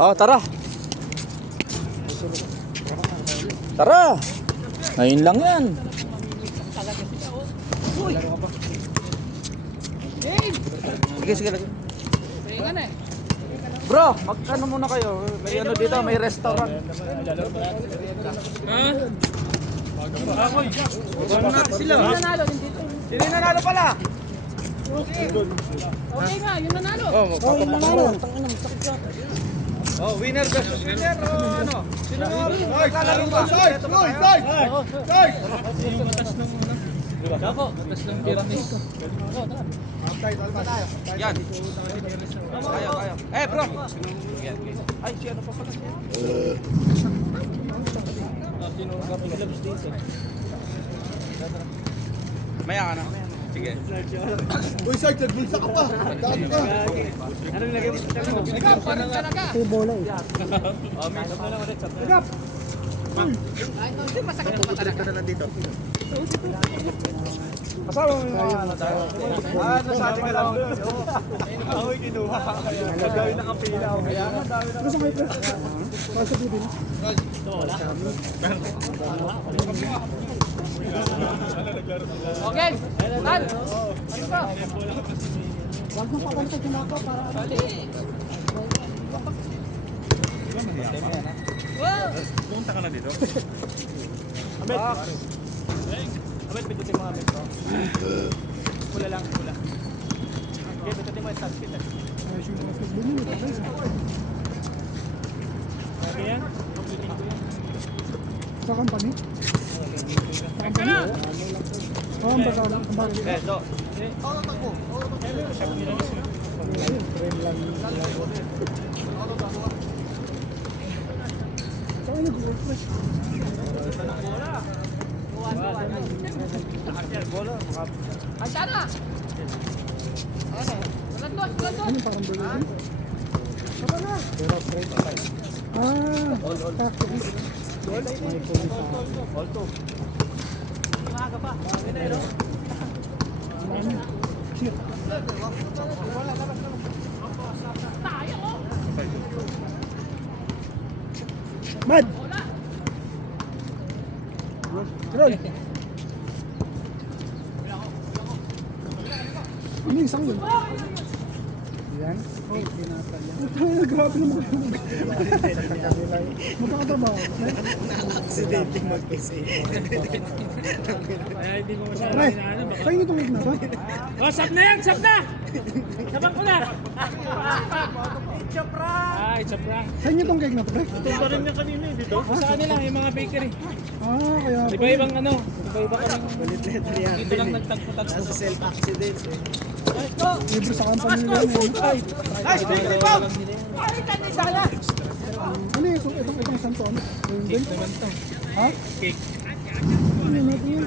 Oh, tara. Tara. Ngayon lang yan. Sige, sige lagi. Bro, magkano muna kayo? May ano dito, may restaurant. Ha? Sila. Sino nanalo pala? Okay nga, yun nanalo. Oh, winner versus winner. Ano? Sino maglalaro ba? Ako, batas ng pyramid. Yan. Kaya. Eh, bro. Ay, si ano pa pala siya? Maya ka na. Sige. Uy, Sarge, nagbulsa ka pa. Dami ka. Ano nilagay mo sa channel mo? Ikaw, parang talaga. May bola eh. Ikaw. Hindi masakit mo talaga na dito. Kasama mo yung mga ano tayo. Nasabi ka lang. Ako'y kinuha. Gagawin na kapila. Gusto mo i-press? Para sa bibig. Okay, tan. Wag mo papantay yung ako para Pumunta ka na dito. Abet, pindutin mo kami. Pula lang, pula. Okay, pindutin mo yung start speed. ayos yung mga football nyo. Okay yan? Sa company? Company? Oo, ang baga. Ang baga. Ito. Saka nag-refresh. Asa na? Bulat doon. Ano parang burger? Saka na. Factory. May police ako. Umaga pa. Shit. Tayo, oh. Mad! Ron! Ano yung isang yun? Yan? Oh, tinatay yan. Grabe naman. Magkakatrabaho. Aksidente mag-PC. Kaya hindi mo masyadong Pre, inaano. kayo nitong week na ba? Oh, sab na yan! Sab na! Sabang ko na! It's a prank. Sa inyo tong cake na to, pre? Ito pa rin yung kanina eh, dito. Sa kanila, yung mga bakery. Kaya Iba-ibang ano, iba-iba kaming... Dito lang nagtagpo-tagpo. Nasa self-accident eh. libre sa company nila yun. Guys, bakery po! Ano yung itong santo? Ano? Yung din? Ha? Cake. Ano yun natin yun?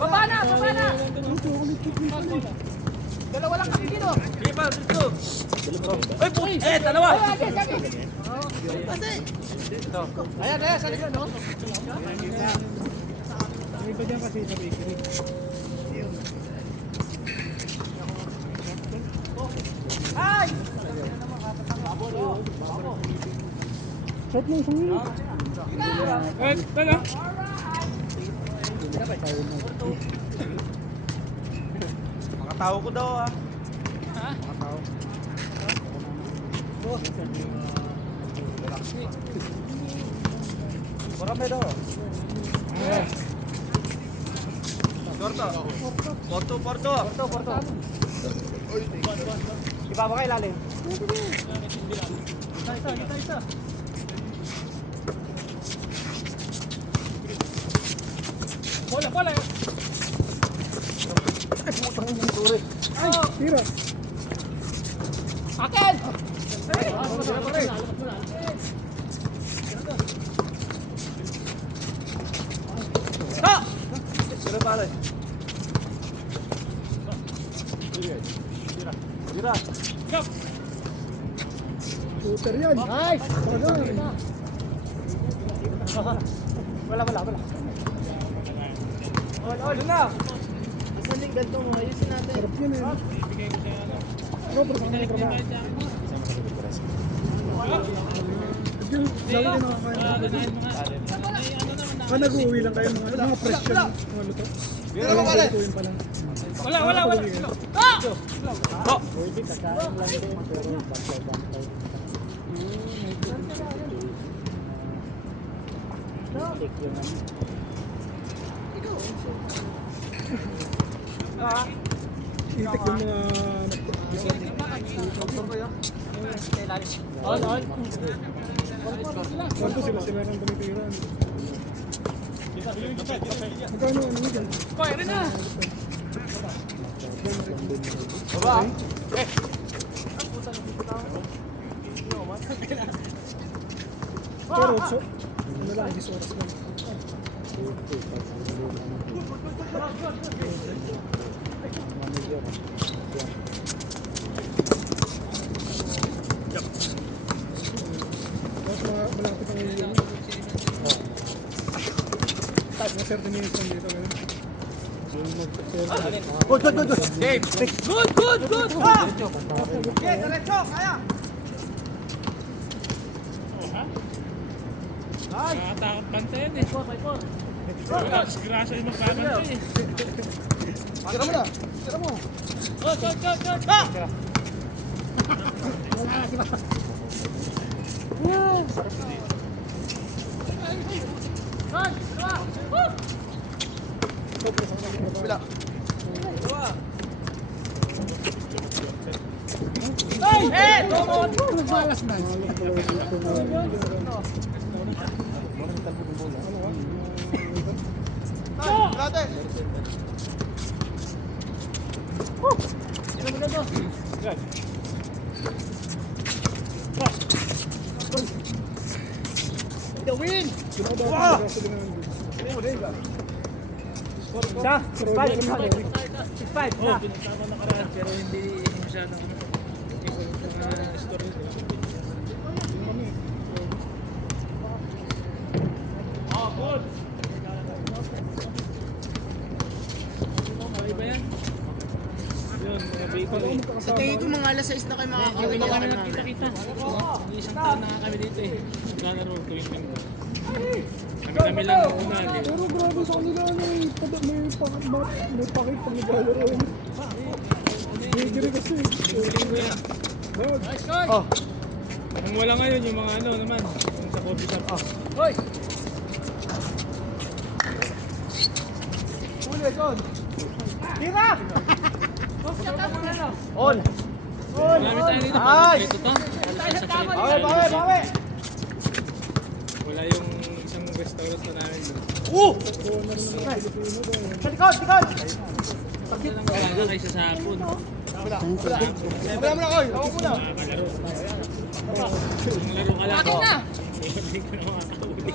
Baba na! Ang chocolate cake nito yun. Dalawa lang kami dito. Sige pa, dito. Ay, dalawa. Ayan, sa likod, no? May iba dyan kasi sa bakery. Ay! Shot mo isang yun. Tala. Mga tao ko daw ah. Ha? Mga tao. Marami daw. Porto. Iba ba kayo lalim? Isa. Bola. Ay, tira. Akin! Ha! Sino pala? Tira. Go! Shooter yan. Nice! Wala. Doon na. Asan yung ganito mo? Ayusin natin. Sarap yun eh. Bibigay ko siya ano. Bro, pero saan kayo trabaho? Yung lagi na nakakain ng mga. Nag-uwi lang kayo mga fresh yun, mga luto. Walang lutuin pa lang. Wala. Pwede kakain lang din, pero bantay-bantay. Check yun ano. Itik yung mga... Kwanto sila ng tumitiran. Magkano ano mo dyan? Koy, rin na! Baba. Pero, so, ano lang, 10 oras lang. Tapos malapit ang uwi yun. Tapos na 30 minutes lang dito ngayon. Good. Dave! Good! Okay, diretso, kaya. Nakatakot bantay yan eh. Wala, disgrasya yung magbabantay eh. Tira mo na. Tira mo. Good! Bila. Nagbalas na. Brother. The win! Wow! Sa? 6-5 na. Pinagtama na karaan pero hindi masyadong story. Good! Iba yan? Yun, mga bakery. Sa tingin ko mga alas 6 na kayo makakawin Hindi na kami naman. nagkita-kita. Isang taon na kami dito eh. Naglalaro tuwing linggo. Kami lang ang una. Pero grabe sa kanila, may pakit pag naglalaro. Bigiri kasi. Oh. Ang wala ngayon yung mga ano naman. Yung sa coffee shop. Hoy. Huli, John. Tira! On. Marami tayo dito. Nice! Ito to. Bawi. Wala yung isang restaurant na namin. Sa likod. Pagka lang wala kayo sa sapon. Wala mo na, Koy. Hawak mo na. Makalaro. Ang laro ka lang. Akin na! Hindi ko na makakahuli.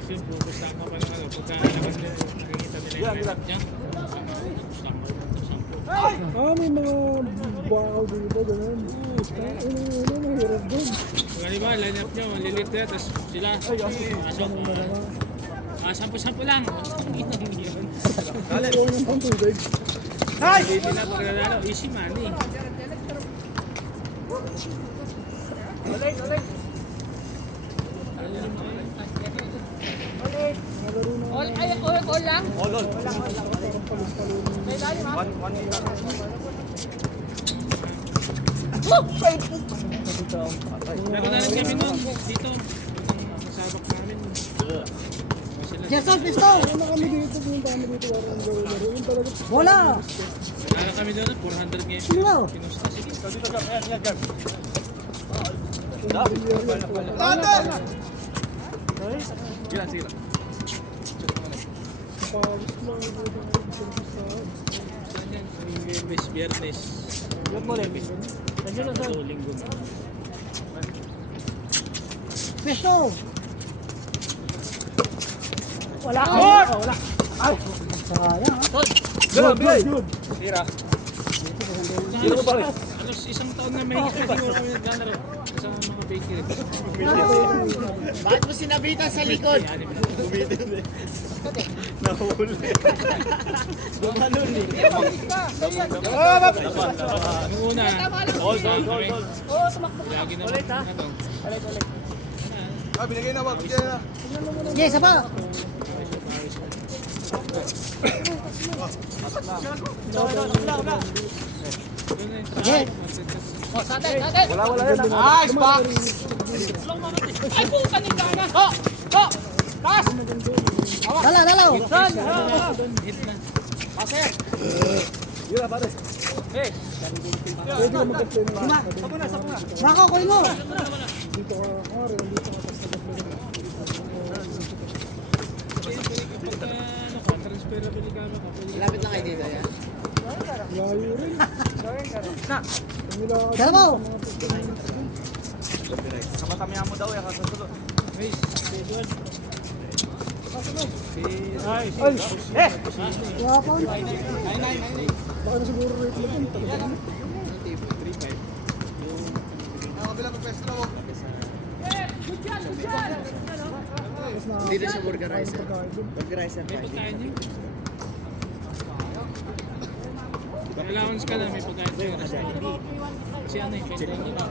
Kasi focus ako pa ng ano. Pagka naman nyo, nakikita nila yung meron dyan. May mga bakaw dito, gano'n. Mahirap doon. Kung ano ba, line up nyo, lilit na, tapos sila, sampu-sampu lang. Yun. Ayaw ng pantubig. Hindi na pagkakalo, easy money. Malaro na. All. Parang palis-palis. Meron na rin kami nun, dito. Masabak namin. Jason, pistol! Wala na kami dito, punta kami dito. Parang laro-laro. Yung talaga. Wala! Wala na kami doon, 400 ngayon. Sino? Pinusta, sige. Brother! Sige lang. Pawis lang. Yung Biyernes. Ito, linggo. Pistol! Wala. Ay! Sayang ha. Good, bigay. Tira. Halos isang taon na mahigit hindi ko kami naglalaro. Sa mga bakery. Bakit mo sinabitan sa likod? Nahuli. Yung una, Hold. lagi naman ano. Ah, binigay na, wag. Binigay na. Sige, isa pa. Yun na yung Sige. Wala yan. Nice, box! Dalaw. hit na. Yun na, pare. Pwede ka mag-play ng Mako, kunin mo. dito ka, kumari, dito ka tapos nag-play Pagka ano ka, transferable ka ano ka, pwede ka. Lapit lang kayo dito, yan. layo rin. Dalaw. Kamatamihan mo daw, yan kasunod. Guys, schedule. Nice. Wapon. Baka na siguro rate lang yun. Nakabilang ang pesto mo. Tapos na. Hindi na siya burgerizer. Pagkain dun. Burgerizer May pagkain yun. Allowance ka na, may pagkain sa'yo na siya. Kasi ano eh, kaya tayo nila.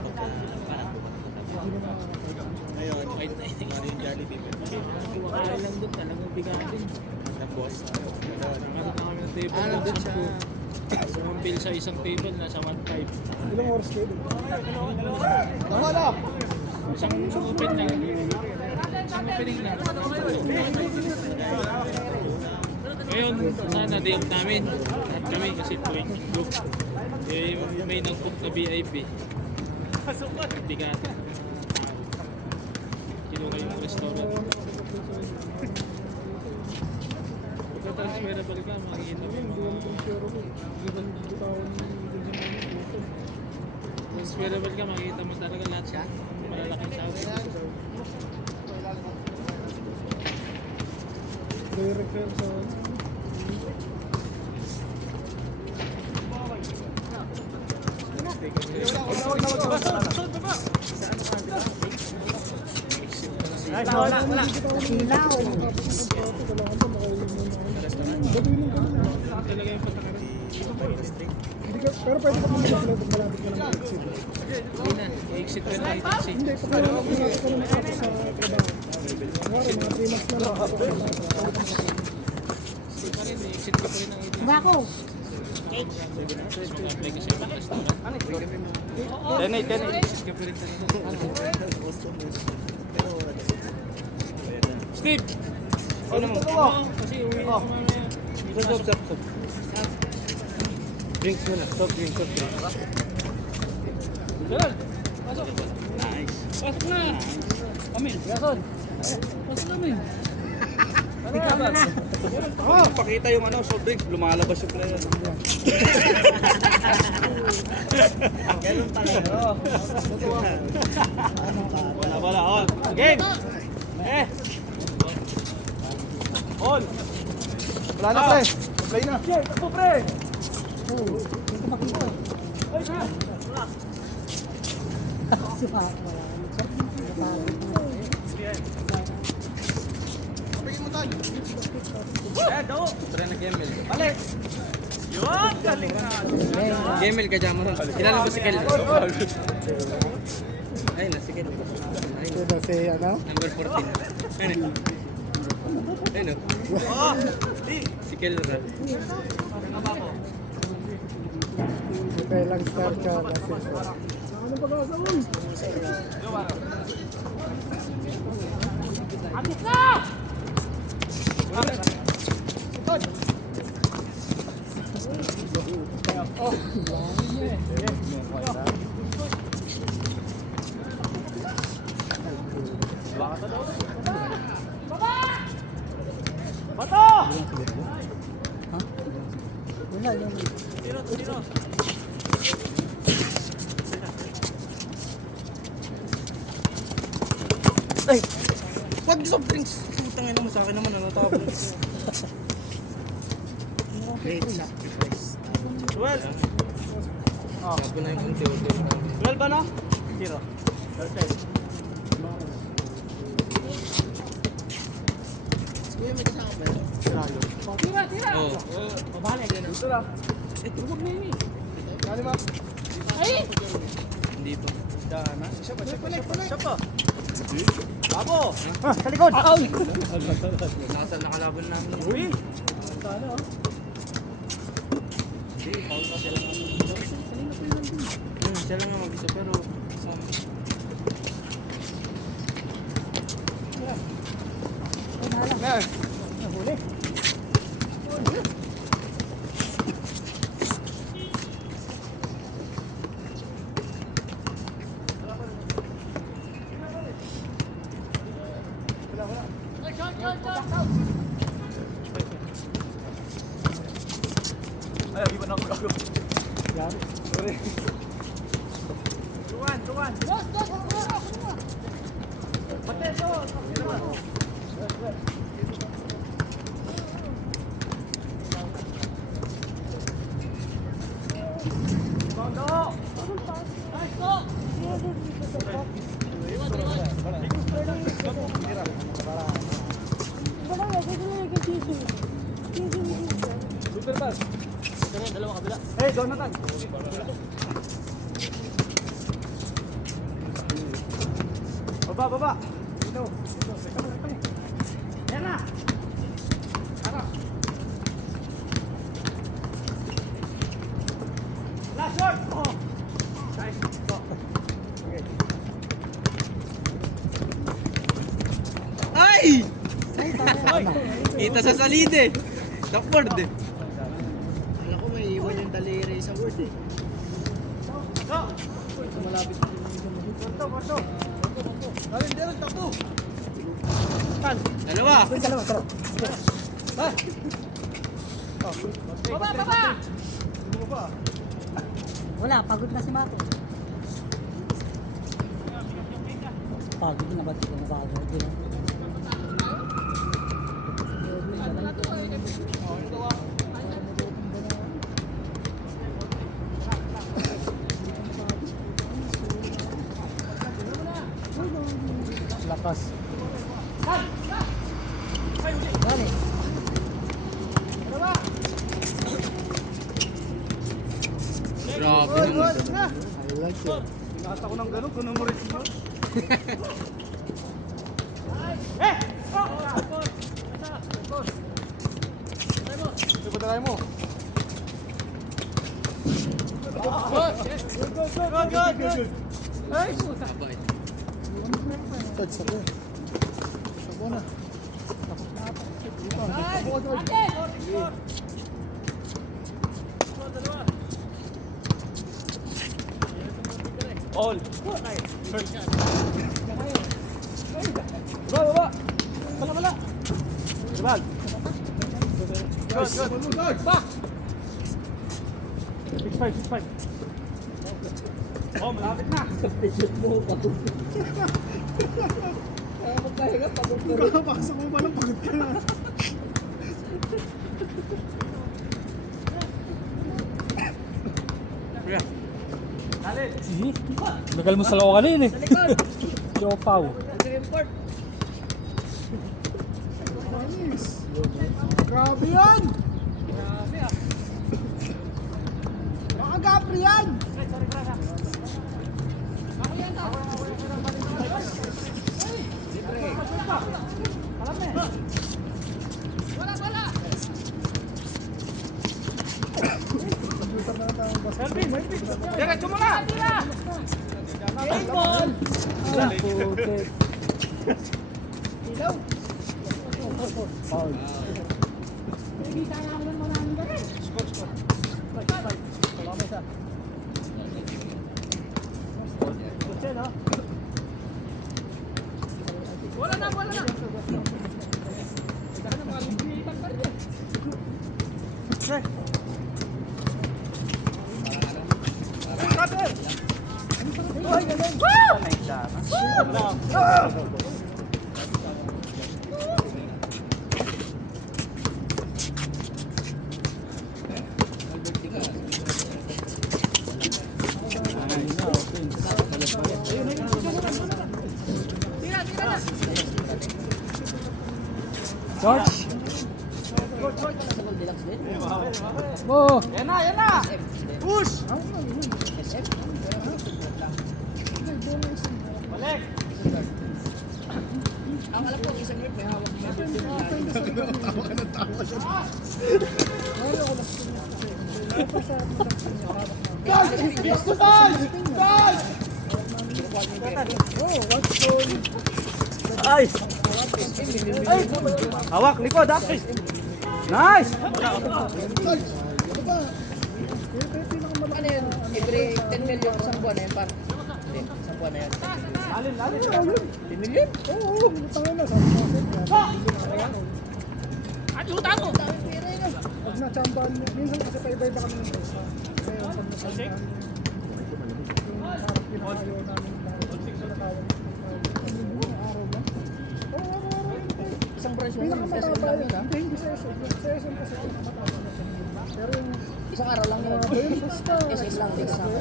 Ngayon, kahit na yung Jollibee. Kaya lang doon, talagang bigatin. Tapos, Nakaroon na kami ng table ano na dun siya? Isang bill sa isang table, nasa 1.5. Ilang oras kayo dun? Wala. Isang open lang. Isang opening lang. Ngayon, sana day off namin. Lahat kami kasi tuwing linggo. Eh, may nag-book na VIP. Bigatin. Kinuha yung restaurant. Pagka transferable ka, makikita mo yung mga transferable ka, makikita mo talaga lahat siya. Malalaking sahod. Direct kayo sa... Wala. Silaw. Talaga yung patakaran. Pero pwede ka mag-play pag malapit ka lang mag-exit. Hindi na, i-exit ka na i-taxi. Hindi, pag malapit ka lang matapos sa trabaho. Kumari, mga 3 months na lang. Hindi pa rin, i-exit ka pa rin ng i-taxi. Mako. Tapos mag-apply ka sa ibang restaurant. Exit ka pa rin talaga. Steve! Ano mo? Kasi uwi na mamaya. Drinks muna. Soft drinks. Gerald! Pasok! Nice! Pasok na! Amin! Gason! Pasok namin! Pakita yung ano, soft drinks. Lumalabas yung player. Ganun talaga. Wala. On. Game! On! Wala na, pre. Play na. Pre! Daw. Pre na Gemel. Balik. Yun, galing na. Gemel ka dyan mo ron. Kilala mo si Kel? Ay, nasi Kel. Ito na si, ano? Number 14. Ayun. Ayun. Oh! Si Kel na. Okay lang start ka kasi. Ano pag-asa mo? Wala yun. Wag soft drinks. Putangin mo sa akin naman. Ano tawag? Great sacrifice. Well. Sabi na yung unti-unti. 12 ba no? 0. Oo. Hindi pa. Bravo! Sa likod! Nasa nakalaban namin. Uy! Siya lang ang mag-isa pero kasama. Yan. Nahuli. Ay, iwan ako gago. Yan. Sorry. Tuwan. Bate, to. Super pass. Dalawa kabila. Hey, Jonathan. Baba. Ito. Yan na. Ano? Last shot. Oh. Nice. Okay. Ay! Kita sa salid eh. Duckboard eh. Alam ko may iwan yung daliri sa word eh. Malapit na. Porto. Dalin, tapo. Dalawa. Baba. Wala, pagod na si Mato. Pagod na ba't ito napagod? Di ba? Lakas. Dali. Grabe naman. I like it. Inasa ko ng gano'n, kuno mo rin yun. Ito ba tayo mo? Good. Ay! Sabay. Touch ako. Sabo na. All. Baba. Wala. Jabal. Good. Back. 6-5. Oh, malapit na. Kakapasok mo pa lang, pagod ka na. Kuya. Dalin. Nagal mo sa lokal yun eh. Jopaw. Nice. Grabe yan! Baka Gabri yan! Diretso mo na. Putik. Ilaw. Foul. Wala na. George! Sa Goldilocks din. Oo. Yan na! Push! SF. Balik! Ang alam ko, isang rep may hawak na din. Nice! Hawak, likod, Apis! Nice! Ano yun? Every 10 million isang buwan na yun, par. Hindi, isang buwan na yun. Alin, 10 million? Oo, tanga na. Sabi ko, Ano tago? pag natsambahan niya, minsan kasi paiba-iba kami ng pesa. Kaya pag natsambahan niya, yung harap pinakayo namin na pinakayo ng araw lang. Oo, araw-araw yun tayo. Isang branch mo, Pinakamataba lang yun. yun, ha? Hindi sa SM. Sa SM kasi pinakamataba na siya. Pero yung Isang araw lang yun. mga yun, basta. SS lang, di kasama.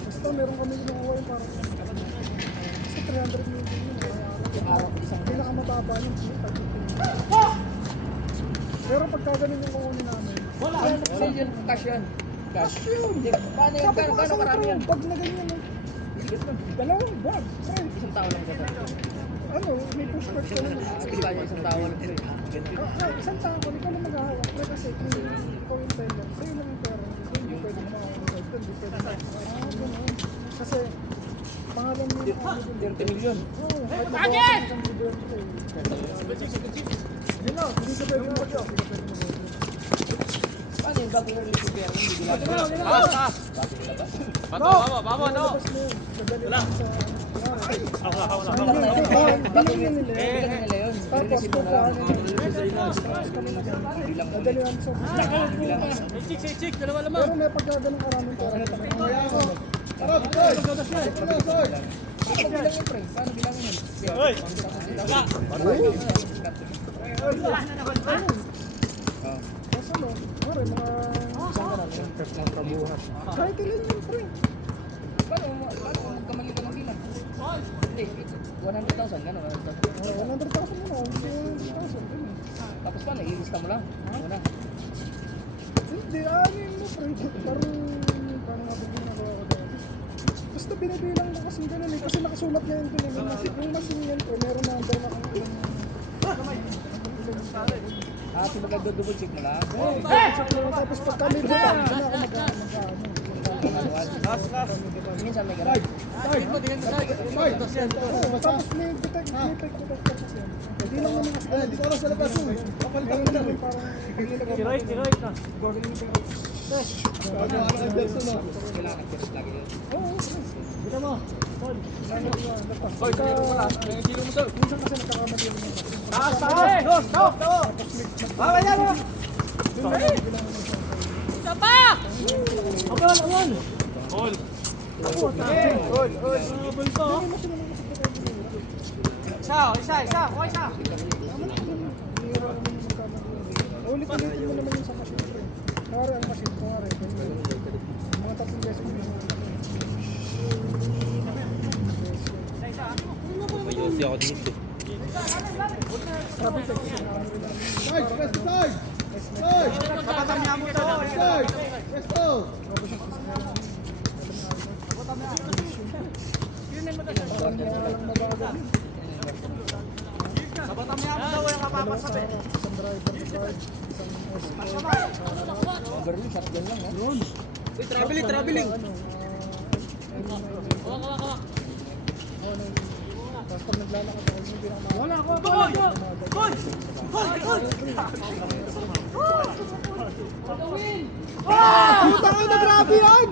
Basta meron kami ginawa yung parang basta 300 million yun. Yung araw, isang branch. Pinakamataba yun. Pero pagka ganun yung kukunin namin, Wala. Million cash yun. Cash yun. Paano yun? sabi ko Gano'ng sa karami yun? pag na ganyan, dalawang buwan. Ay, Isang tao lang ba? ano, may push cards ka naman. Sabi ba niya isang tao lang? Isang tao, ikaw lang maghahawak. Pero kasi kung ikaw yung teller, sa'yo lang yung pera. Hindi pwede mo makakasal. Hindi pwede mo. Ganun. Kasi, pangalan mo yung 30 million. Oo, kahit magawa ka ng isang gobyerno. Yun lang, hindi ka pwede mag-go. Paano yung bago yung release pero hindi nila Taas, taas! Bato, baba, no! Tapos na yun, madali lang sa... Wala na yun. Bago Bilang yun nila nila yun. yun. Tapos, Release mo na lang. kami na dyan. Madali lang sa... Chik, dalawa lamang! Pero may pagkaganong karaming pera. Paano bilang yun, pre? Paano bilang yun? Hoy! Kasi ano, pare, mga... Kahit ilan yun, pre. Paano magkamali ka ng bilang? Hindi, 100,000, gano'n, 100,000. 100,000 muna, 100,000. ganun. Tapos paano, ilista mo lang? Muna. Hindi, anin mo, pre. Parang nga ba ginagawa ko dati. Basta binibilang mo kasi ganun eh. Kasi nakasulat na yun dun eh. Yung machine yan, pre, meron number na kung ilang... So magag-double check mo lang? Tapos pag kami ba, hindi na ako mag-ano. Minsan may gano'n. Tapos may detect kasi yan. Hindi lang naman kasi. Dito oras sa labas yun. Kapalitan mo namin parang... Kiroy na! Kailangan check lagi yun. Oo, kita mo. Hoy, kaya mo na! Kilo mo to! Minsan kasi nagkakamali yung mga. Taas, taas! Stop! Baba yan mo! Isa pa! Abon! Hold! Isa! Okay, isa! Ulit-ulitin mo naman yung sa machine ko eh. Kuwari ang machine, kuwari. Mga 3 beses mo naman. Mayosi ako dito. Sabi ko, Kapatamya mo to! Kapatamya mo daw yung kapapasabi! isang driver card, isang escort. Overload, shotgun lang, ha? Traveling! Tapos pag naglalakad ako, hindi na ako Wala ako! Hoy! Putang ina, grabe yan!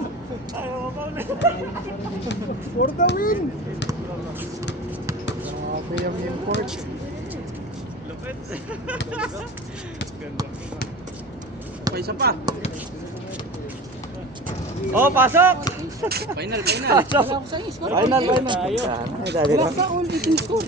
For the win! Grabe yung import. Pa, isa pa! Oh, pasok! Final. Final! Wala sa all eating score.